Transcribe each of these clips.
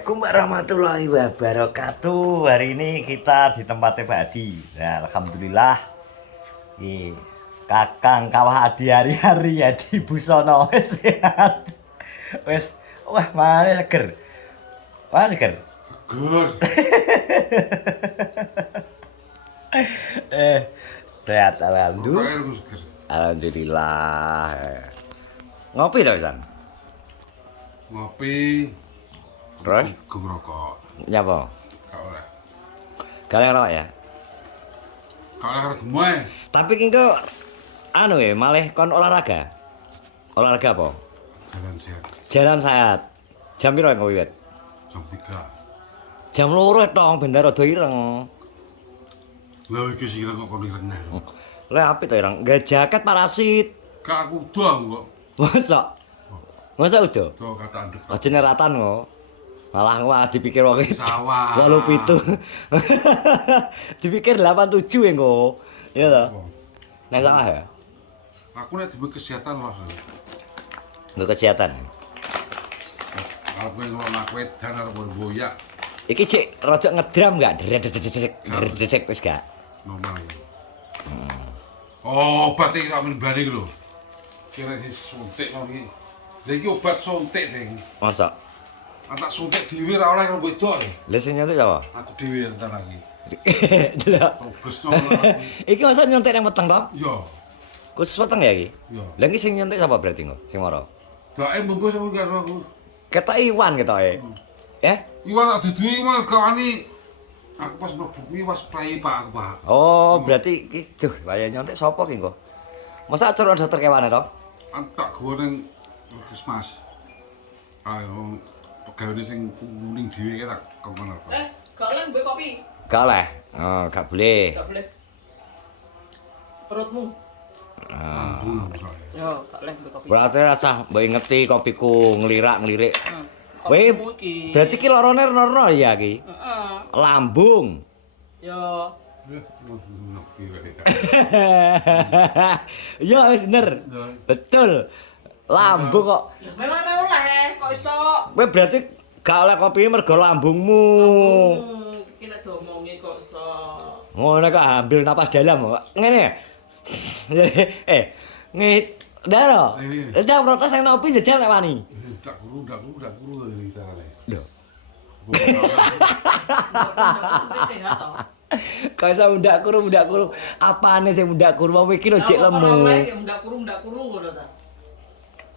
Assalamualaikum warahmatullahi wabarakatuh. Hari ini kita di tempatnya Pak Adi. Nah, alhamdulillah. Kakang kawah Adi hari-hari ya di Busono wis sehat. Wis wah mane seger. Wah seger. Seger. Sehat alhamdulillah. Pokoknya seger. Alhamdulillah. Ngopi to, San? Ngopi. Terus? Gue ngerokok. Nyapa? Gak oleh. Kalian ngerokok ya? Gak oleh karena gemoy. Tapi kengko anu ya, malah kon olahraga. Olahraga apa? Jalan sehat. Jalan sehat. Jam piro kowe wiwit? Jam 3. Jam 2 tong ben rada ireng. Lah iki sing kira kok kono ireng. Lah apik to ireng? Nggae jaket parasit. Gak aku udah aku kok. Masa? Masa udah? Tuh kata andek. Aja neratan kok. Malah wah dipikir wong Sawah. 87. Dipikir 87 ya kok. Iya toh? Nek salah ya? Aku nek diberi kesehatan loh. Untuk kesehatan. Kalau gue ngomong aku edan arep boyak Iki cek rada ngedram enggak? Dedek wis gak? normal. Oh, obat iki tak menbani iki lho. Kira disuntik kok iki. Lha iki obat suntik sing. Masa? Tak suntik dhewe ra oleh karo wedok. Lah sing nyontek sapa? Aku dhewe entar lagi. Delok. Tugasno aku. Iki masa nyontek nang weteng to? Iya, Khusus weteng ya iki? iya. Lah iki sing nyontek sapa berarti kok? Sing mara. Dae mbungkus aku karo aku. Ketok Iwan ketoke. Iwan tak duduhi Iwan kawani. Aku pas mlebu kuwi was spray Pak aku, Pak. Oh, berarti iki duh, waya nyontek sapa ki kok? Masa acara dokter kewane to? Tak gowo ning puskesmas. Ayo pegawai sing kuning dhewe ki tak kongkon apa. Gak oleh mbok kopi. Gak oleh. Oh, gak boleh. Gak boleh. Perutmu. Ah. Yo, gak oleh mbok kopi. Berarti rasa mbok ngerti kopiku ngelirak-ngelirik. Weh, Kopimu iki. berarti ki lorone rono ya ki? Heeh. Lambung. Yo, Iya wis bener. Betul. Lambung kok. lah memang ora oleh, kok iso. Kowe berarti gak oleh kopi mergo lambungmu. Iki nek diomongi kok iso. Ngono kok ambil napas dalam kok. Ngene. Ndaro. Wis tak protes nang opi jajal nek wani. Ndak guru iki carane. Lho, Sehat to. kok iso mundak kuru. Apane sing mundak kuru? Wong iki lho jek lemu. Ndak kuru ngono ta.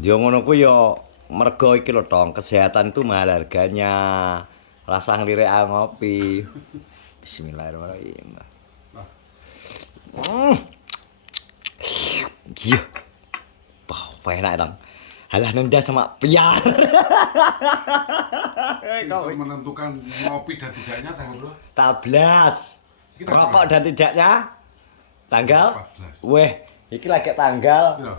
Ya ngono ku ya mergo iki lho tong, kesehatan itu mahal harganya. Rasa ngelirik ngopi. Bismillahirrahmanirrahim. Iya. Wah, enak dong. Halah nenda sama piar. Bisa menentukan ngopi dan tidaknya tanggal berapa? Tablas. Kita Rokok dan tidaknya tanggal 14. weh, iki lagi tanggal Piro?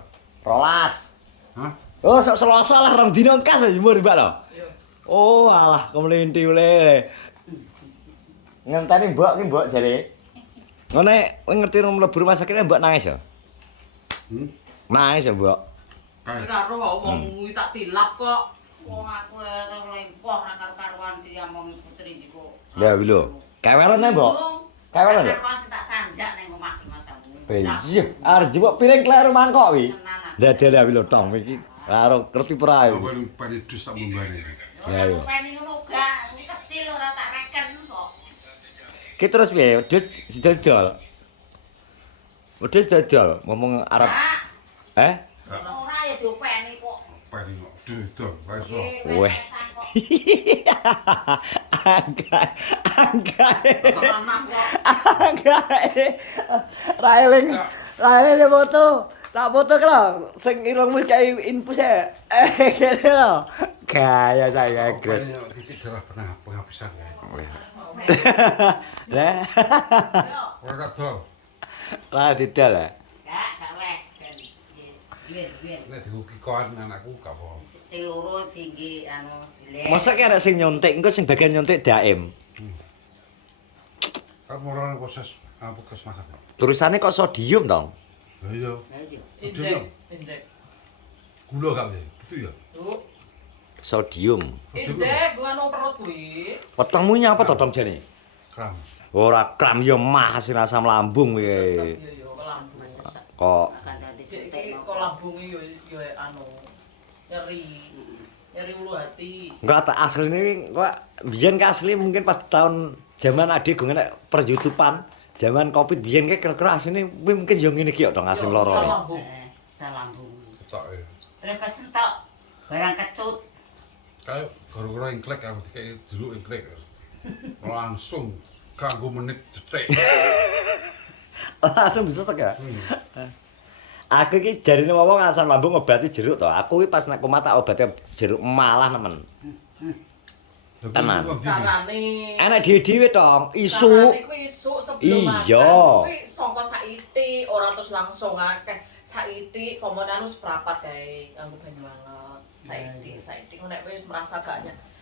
12. Hah? Oh, sok Selasa lah rong dino kas jemur mbak lho. Yo. Oh, alah kemelinti ule. Ngenteni mbok ki mbok jare. Ngene kowe ngerti mlebu rumah sakit mbok nangis ya? Nangis ya mbok. Kae. Ora ro wong kuwi tak tilap kok. Wong aku ora lempoh ra karo-karuan diamong putri jiko. Ya lho. Kewelen mbok. Kewelen lho. Karo tak canjak ning omah ki Mas Abu. Iya, arep jebok piring kleru mangkok wi. Tenanan. Dadel ya lho tong iki. Karo ngerti perae. Aku paling dus tak mbane. Ya, yo. Peni ngono uga, kecil ora tak reken kok. Ki terus piye? Wedhus didol. Wedhus didol, ngomong Arab. Ora ya diopeni kok. Paling kok didol, ra iso. Weh. Anggae. Tanah kok. Anggae. Raeling foto. Tak foto ki lho, sing irungmu kae infus e. Kene lho. Gaya saya Gres. Iki darah penghabisan kae. Lah, Yo, Ora tak dol. lah didol ya. gak oleh. Biyen. Nek diuki koan anakku gak apa. Sing loro tinggi anu dilek. Masa ki arek sing nyontek, engko sing bagian nyontek daim. Kan moro proses puskesmas. Tulisannya kok sodium dong? Lah iya. Lah iya. Injek. Gula gak ya? Itu ya. Tuh. Sodium. Injek gua anu perut kuwi. Wetengmu nyapa to dong jane? Kram. Ora kram ya mah hasil asam lambung Sesek kuwi. ya lambung. Masa sak Kok akan dadi Cek suntik iki kok lambunge yo anu nyeri. Nyeri ulu hati. enggak tak asline iki kok biyen ke asli mungkin pas tahun zaman adik gue nek perjutupan, zaman Covid biyen ke kira-kira asline kuwi mungkin yo ngene iki dong asin loro. Lambung. salambung. Kecok ya. Terus kesentok barang kecut. Kayak gara-gara ingklek aku dikei dulu ingklek. Langsung kanggo menit detik. Langsung bisa sek ya. Hmm. Aku iki jarine wong asam lambung ngobati jeruk to. Aku iki pas nek omah tak obati jeruk malah nemen. Tenan. Carane Enak dhewe-dhewe tong, isu. Carane kuwi isuk sebelum Iya. makan. Kuwi sangka saiki ora terus langsung akeh. Saiki pomone anu seprapat kae kanggo banyu anget. Saiki nek wis merasa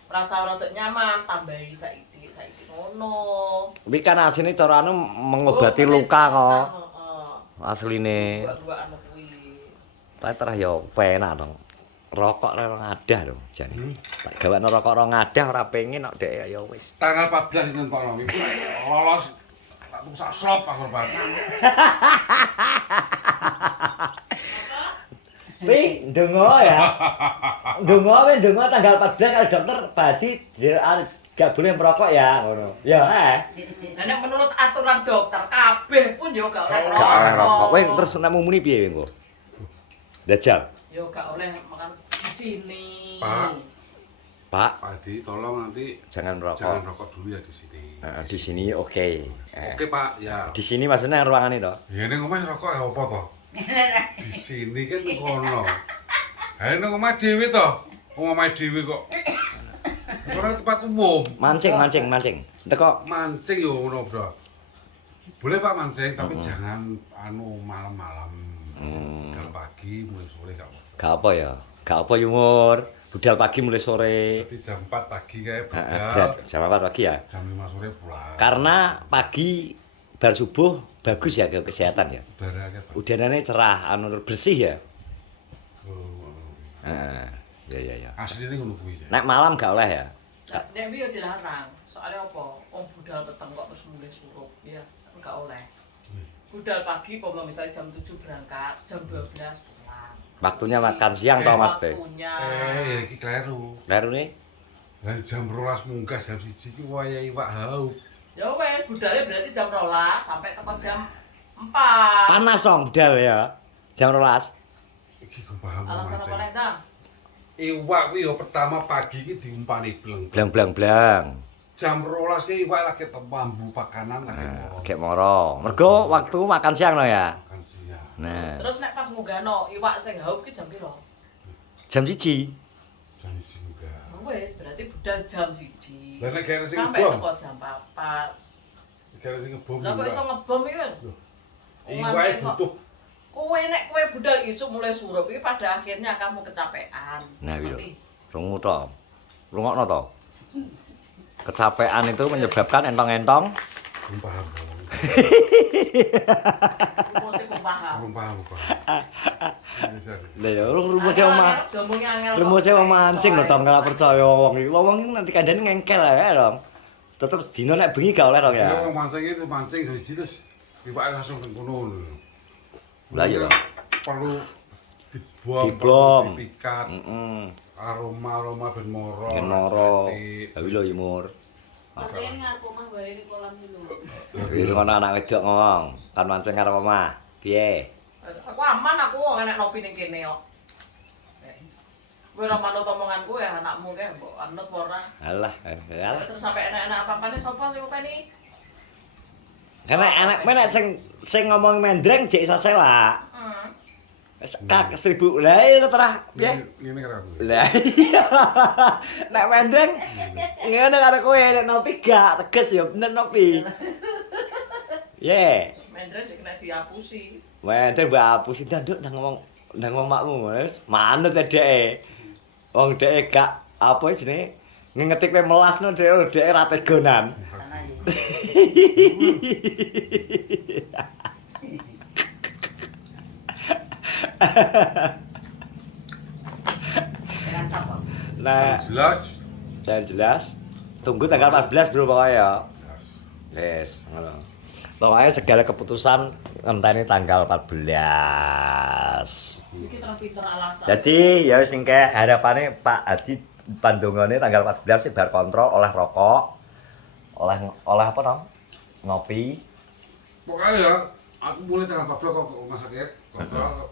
merasa ora untuk nyaman tambahi saiki ngono. Kuwi kan asline cara anu mengobati luka kok. Asline. Buat anu kuwi. Tapi terah ya penak dong. Rokok ora ngadah lho jane. Tak gawekno rokok ora ngadah ora pengen kok dek ya wis. Tanggal 14 nentokno iki lolos tak tuku sak slop aku Pak. Pi, ndonga ya. Ndonga tanggal 14 karo dokter badi gak boleh merokok ya ngono. Ya Lah nek menurut aturan dokter kabeh pun yo gak oleh Gak oleh rokok. Weh terus nek muni piye engko? Dajal. Yo gak oleh makan di sini. Pak. Pak, Pak Adi, tolong nanti jangan merokok. jangan rokok dulu ya di sini. Di sini oke. Oke Pak, ya. Di sini maksudnya ruangan itu. Ya ning omah rokok ya apa to? Di sini kan kono. Ha ning omah dhewe to. Omah dhewe kok. Ora tempat umum. Mancing. Teko Mancing yo ngono, Bro. Boleh Pak mancing, tapi jangan anu malam-malam. Kalau pagi mulai sore gak apa. gak apa ya. Gak apa umur. Budal pagi mulai sore. Tapi jam 4 pagi kayak Berat. budal. Jam 4 pagi ya. Jam 5 sore pulang. Karena pagi bar subuh bagus ya ke kesehatan ya. Udaranya Pak. Udaranya cerah, anu bersih ya. Oh, Ya. aslinya ngono kuwi ya. Nek malam gak oleh ya. Nek kuwi yo dilarang. Soalnya apa? Wong budal peteng kok terus mulai surup, ya gak oleh. Budal pagi pomo misalnya jam 7 berangkat, jam 12 pulang. Waktunya makan siang toh Mas Teh. Waktunya. Ya iki kleru. Baru nih. Lah jam 12 munggah jam 1 iki wayahe iwak haup. Ya wes, budalnya berarti jam 12 sampai teko jam 4. Panas dong budal ya. Jam 12. Iki kok paham Alasan apa mancing. nek, Dang? Iwak kuwi yo pertama pagi iki diumpani bleng. Blang. Jam 12 ki iwak lagi temambu pakanan lagi mau. Kayak moro. Mergo waktu makan siang no ya. Makan siang. Nah, Terus nek pas munggahno iwak sing haup ki jam piro? jam 1. Jam isi juga. Wes, berarti budal jam 1. Lah nek kene sing Sampai ngebom. teko jam 4. Kene sing ngebom. Lah kok iso ngebom iki kan? Iwake butuh Kowe nek kowe budal isuk mulai surup iki pada akhirnya kamu kecapean. Nah, iya. Ngerti? Rungu to. Rungokno to. Kecapean itu menyebabkan entong-entong. belum paham. Rumusnya kok paham. Belum paham kok. Lah ya rumusnya omah. Ngomongnya angel. kok. Rumusnya omah mancing lho dong kalau percaya wong iki. Wong iki nanti kandhane ngengkel ya dong. Tetep dino nek bengi gak oleh dong ya. Ya mancing itu mancing siji terus iwake langsung teng kono. Lah iya dong. Perlu dibom, Dibom. perlu dipikat. Aroma ben moro. Yen moro. Titik. Tapi lho imur. Mancing ngarep omah bae ning kolam dulu. Iki ngono anak wedok ngomong, kan mancing karo omah. Piye? Aku aman aku wong enek nopi ning kene kok. Kowe ora manut omonganku ya anakmu ke mbok anut apa ora? Alah. Terus sampai enak-enak apa-apane sapa sing openi? Karena enak nek sing ngomong mendreng jek iso selak. Wis kak 1000. Lah iya terah piye? Ngene karo aku. Lah iya. Nek mendreng ngene karo kowe nek nopi gak teges ya bener nopi. Ye. Mendren sing kena dihapusi. Mendreng mbak hapusi nduk nang ngomong makmu wis manut ya dheke. Wong dheke gak apa jenenge ngetik kowe melasno dheke ra tegonan. Dengan sapa? Nah, Jelas. saya jelas. Tunggu tanggal 14 bro pokoknya ya. Jelas. Yes, ngono. Pokoknya segala keputusan ngenteni tanggal 14. Iki pinter alasan. Jadi ya wis engke harapane Pak Hadi pandongane tanggal 14 sih bar kontrol oleh rokok. Oleh apa dong? Ngopi. Pokoknya ya, aku mulai tanggal 14 kok ke rumah sakit, kontrol kok.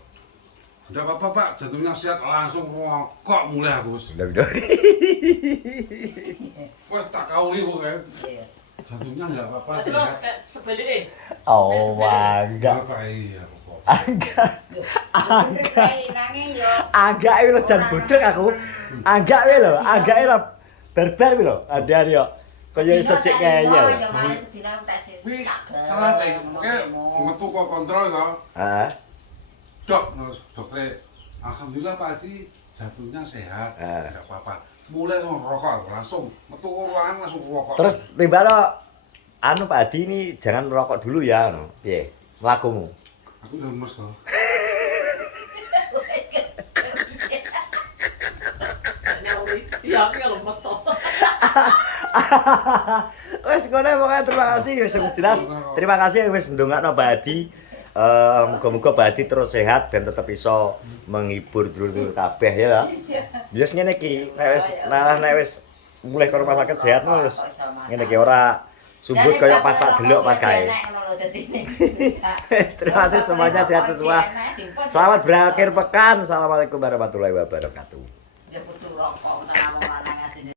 Udah apa-apa Pak, jantungnya sehat, langsung rokok mulai aku. Udah. Wes tak kauli pokoknya. Iya. Jantungnya enggak apa-apa. Terus sebenarnya Oh, enggak. Apa iya pokok. Agak. Nanging yo. Agak iki lho dan bodhek aku. Agak iki lho, agak lho barbar iki lho. Ada yo. Kaya iso cek kaya lho. Yo males sedina tak sih. Wih, salah saya. Oke, metu kok kontrol ya. Heeh. Dok, dokter, alhamdulillah Pak Haji jantungnya sehat, enggak apa-apa. Mulai rokok langsung metu ruangan langsung rokok. Terus timbalo anu Pak Hadi ini jangan merokok dulu ya ngono. Piye? Mlakumu. Aku udah lemes toh. Iya, aku ya lemes toh. Wes ngono pokoknya terima kasih wis jelas. Terima kasih wis ndongakno Pak Hadi. Muga-muga Pak Hadi terus sehat dan tetap iso menghibur dulur-dulur kabeh ya. Wis ngene iki, nek wis mulai ke rumah sakit sehat wis ngene iki ora sumbut kaya pas tak delok pas kae. Terima kasih semuanya sehat semua. Selamat berakhir pekan. Assalamualaikum warahmatullahi wabarakatuh. Ya kudu rokok.